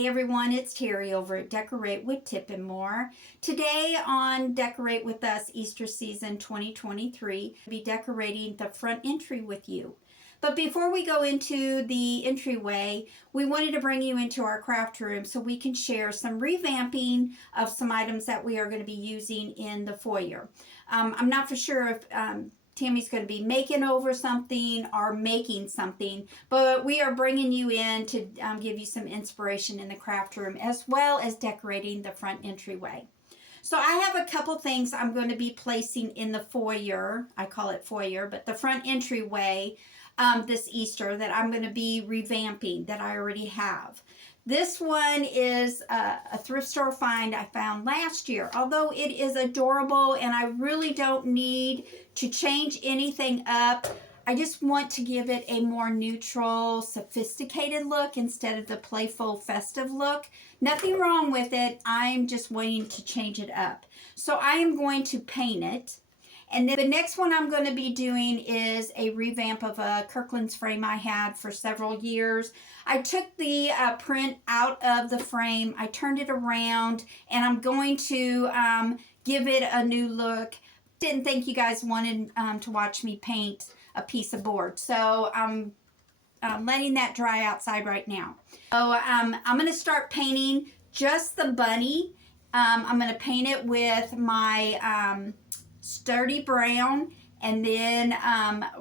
Hey everyone, it's Terry over at Decorate with Tip and More. Today on Decorate with Us Easter Season 2023, I'll be decorating the front entry with you. But before we go into the entryway, we wanted to bring you into our craft room so we can share some revamping of some items that we are going to be using in the foyer. I'm not for sure if Tammy's going to be making over something or making something, but we are bringing you in to give you some inspiration in the craft room as well as decorating the front entryway. So I have a couple things I'm going to be placing in the foyer. I call it foyer, but the front entryway this Easter that I'm going to be revamping that I already have. This one is a thrift store find I found last year. Although it is adorable and I really don't need to change anything up, I just want to give it a more neutral, sophisticated look instead of the playful, festive look. Nothing wrong with it. I'm just wanting to change it up. So I am going to paint it. And then the next one I'm going to be doing is a revamp of a Kirkland's frame I had for several years. I took the print out of the frame, I turned it around, and I'm going to give it a new look. Didn't think you guys wanted to watch me paint a piece of board, so I'm letting that dry outside right now. So I'm going to start painting just the bunny. I'm going to paint it with my sturdy brown, and then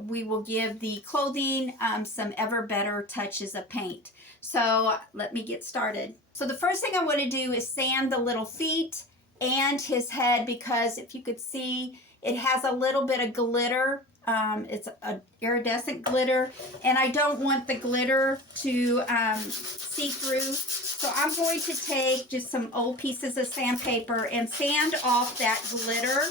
we will give the clothing some ever better touches of paint. So let me get started. So the first thing I want to do is sand the little feet and his head, because if you could see, it has a little bit of glitter. It's a iridescent glitter, and I don't want the glitter to see through. So I'm going to take just some old pieces of sandpaper and sand off that glitter.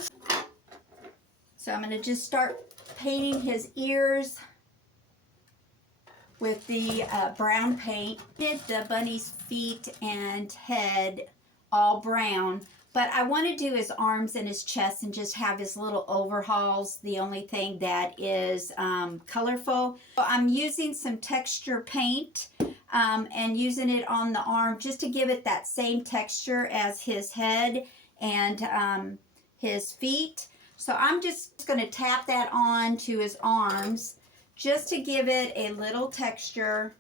So I'm going to just start painting his ears with the brown paint. Did the bunny's feet and head all brown, but I want to do his arms and his chest and just have his little overhauls, the only thing that is colorful. So I'm using some texture paint and using it on the arm just to give it that same texture as his head and his feet. So I'm just going to tap that on to his arms just to give it a little texture.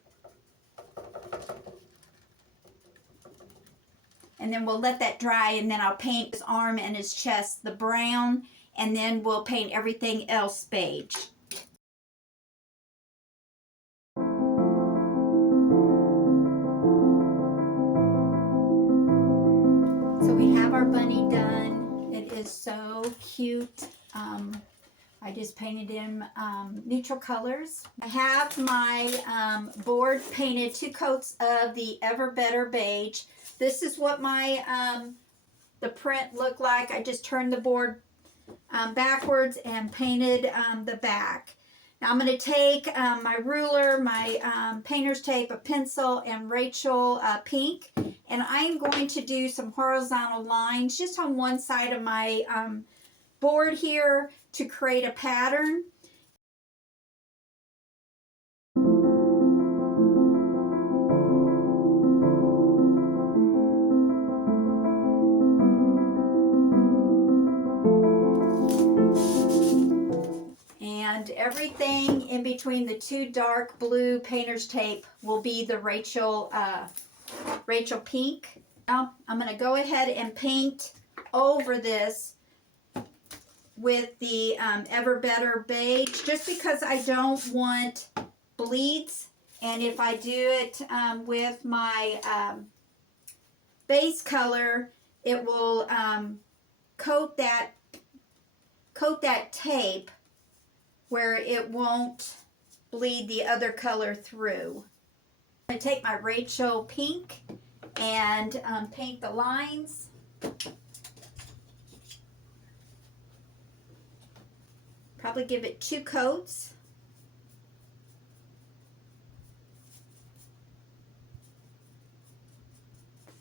And then we'll let that dry, and then I'll paint his arm and his chest the brown, and then we'll paint everything else beige. So we have our bunny done. It is so cute. I just painted him neutral colors. I have my board painted 2 coats of the Ever Better beige. This is what my the print looked like. I just turned the board backwards and painted the back. Now I'm going to take my ruler, my painter's tape, a pencil, and Rachel pink, and I'm going to do some horizontal lines just on one side of my board here to create a pattern. And everything in between the 2 dark blue painter's tape will be the Rachel pink. Now I'm going to go ahead and paint over this with the Ever Better beige, just because I don't want bleeds. And if I do it with my base color, it will coat that tape where it won't bleed the other color through. I'm going to take my Rachel pink and paint the lines. Probably give it 2 coats.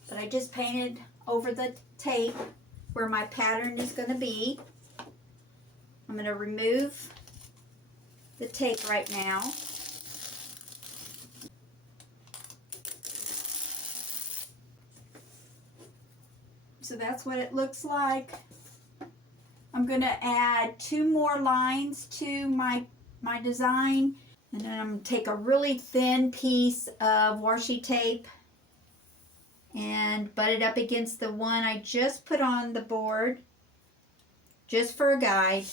But I just painted over the tape where my pattern is going to be. I'm going to remove the tape right now. So that's what it looks like. I'm going to add 2 more lines to my design. And then I'm going to take a really thin piece of washi tape and butt it up against the one I just put on the board, just for a guide.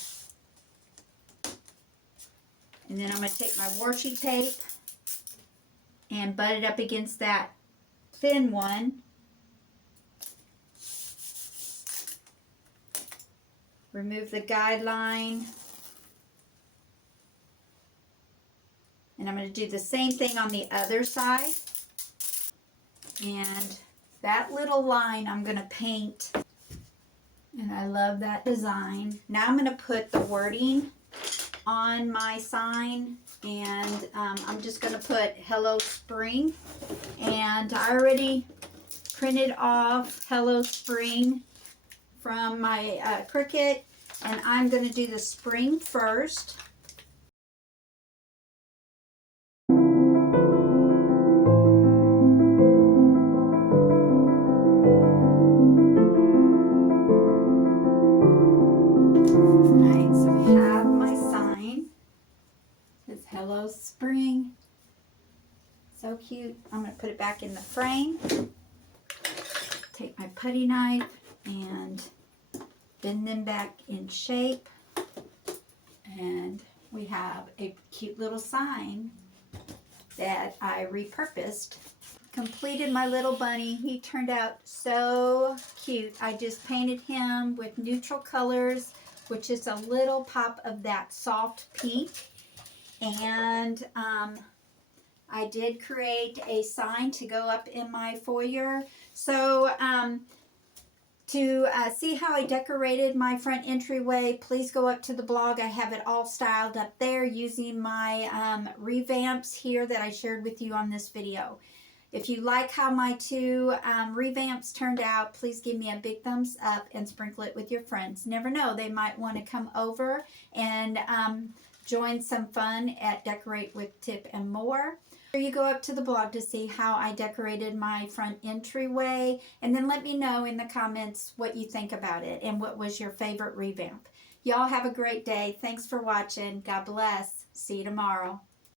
And then I'm going to take my washi tape and butt it up against that thin one. Remove the guideline. And I'm going to do the same thing on the other side. And that little line I'm going to paint. And I love that design. Now I'm going to put the wording on my sign. And I'm just going to put Hello Spring. And I already printed off Hello Spring from my Cricut. And I'm going to do the spring first. Hello Spring. So cute. I'm going to put it back in the frame. Take my putty knife and bend them back in shape. And we have a cute little sign that I repurposed. Completed my little bunny. He turned out so cute. I just painted him with neutral colors, which is a little pop of that soft pink. And I did create a sign to go up in my foyer. So to see how I decorated my front entryway, please go up to the blog. I have it all styled up there using my revamps here that I shared with you on this video. If you like how my 2 revamps turned out, please give me a big thumbs up and sprinkle it with your friends. Never know, they might want to come over and join some fun at Decorate with Tip and More. Here you go up to the blog to see how I decorated my front entryway, and then let me know in the comments what you think about it and what was your favorite revamp. Y'all have a great day. Thanks for watching. God bless. See you tomorrow.